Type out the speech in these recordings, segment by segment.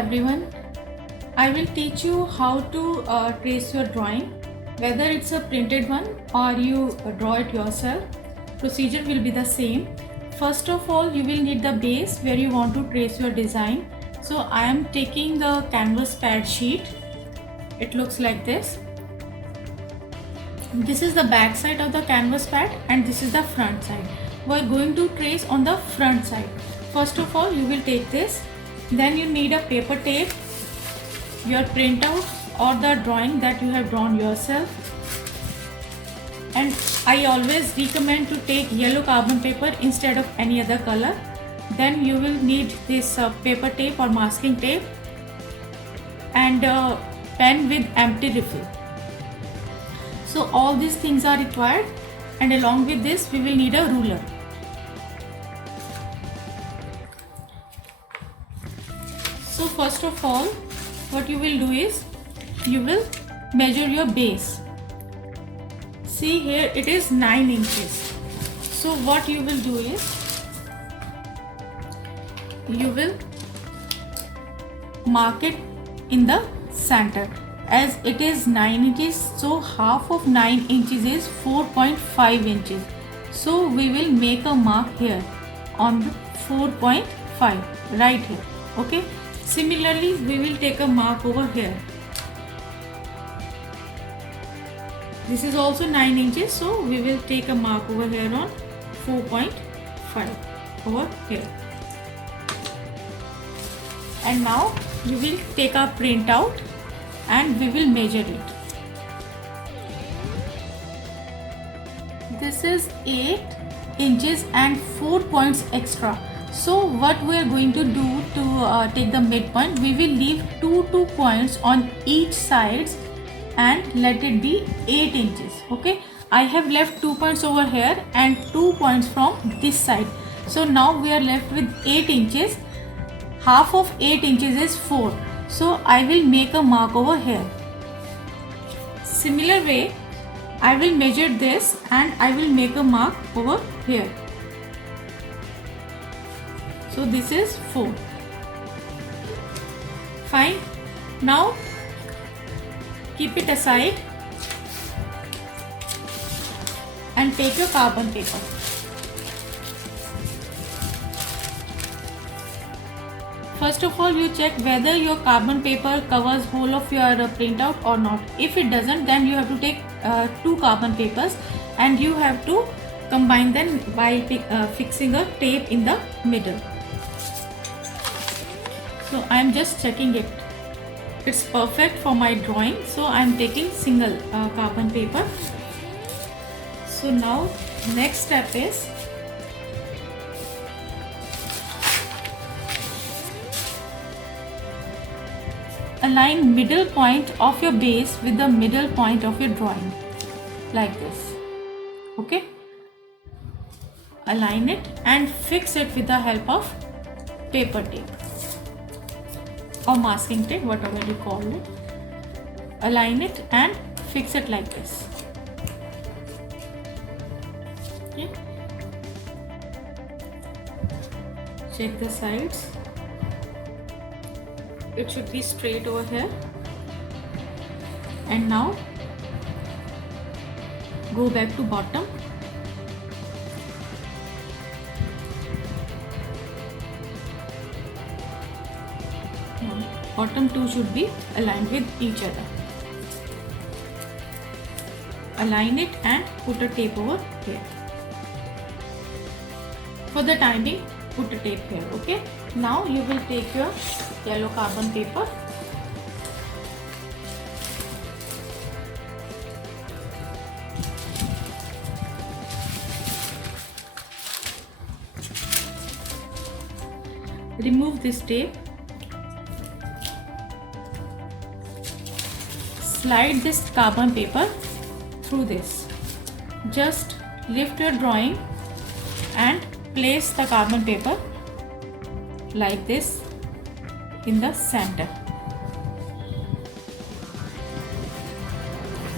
everyone. I will teach you how to trace your drawing, whether it's a printed one or you draw it yourself. Procedure will be the same. First of all, you will need the base where you want to trace your design. So I am taking the canvas pad sheet. It looks like this. This is the back side of the canvas pad and this is the front side. We are going to trace on the front side. First of all, you will take this. Then you need a paper tape, your printout or the drawing that you have drawn yourself. And I always recommend to take yellow carbon paper instead of any other color. Then you will need this paper tape or masking tape and a pen with empty refill. So all these things are required, and along with this we will need a ruler. So first of all, what you will do is you will measure your base. See here it is 9 inches. So what you will do is you will mark it in the center. As it is 9 inches, so half of 9 inches is 4.5 inches. So we will make a mark here on the 4.5 right here. Okay. Similarly, we will take a mark over here. This is also 9 inches, so we will take a mark over here on 4.5 over here. And now we will take our printout and we will measure it. This is 8 inches and 4 points extra. So what we are going to do to take the midpoint, we will leave 2 points on each sides and let it be 8 inches. Okay, I have left 2 points over here and 2 points from this side. So now we are left with 8 inches. Half of 8 inches is 4. So I will make a mark over here. Similar way, I will measure this and I will make a mark over here. So this is 4. Fine. Now keep it aside and take your carbon paper. First of all, you check whether your carbon paper covers whole of your printout or not. If it doesn't, then you have to take 2 carbon papers and you have to combine them by fixing a tape in the middle. So I am just checking it. It's perfect for my drawing. So I am taking single carbon paper. So now next step is align middle point of your base with the middle point of your drawing like this. Okay, align it and fix it with the help of paper tape or masking tape, whatever you call it. Align it and fix it like this. Okay, check the sides. It should be straight over here. And now go back to bottom. Bottom two should be aligned with each other. Align it and put a tape over here. For the time being, put a tape here. Okay. Now you will take your yellow carbon paper. Remove this tape. Slide this carbon paper through this. Just lift your drawing and place the carbon paper like this in the center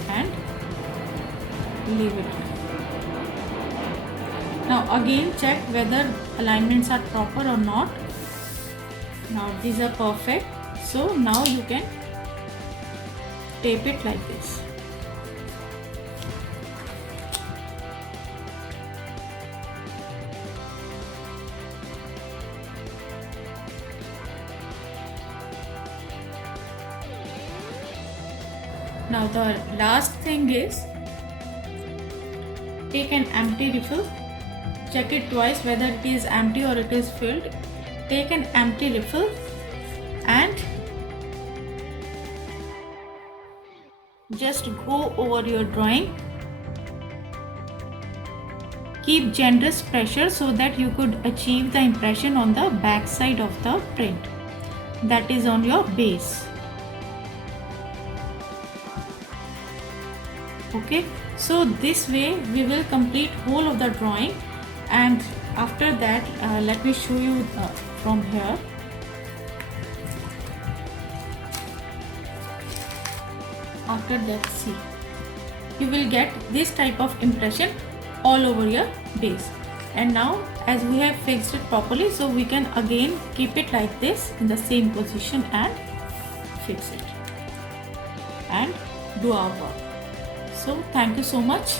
and leave it. Now again check whether alignments are proper or not. Now these are perfect. So now you can tape it like this. Now the last thing is, take an empty refill, check it twice whether it is empty or it is filled. Take an empty refill and just go over your drawing. Keep generous pressure so that you could achieve the impression on the back side of the print, that is on your base. Okay, so this way we will complete whole of the drawing, and after that let me show you from here. After that, see, you will get this type of impression all over your base. And now as we have fixed it properly, so we can again keep it like this in the same position and fix it and do our work. So thank you so much.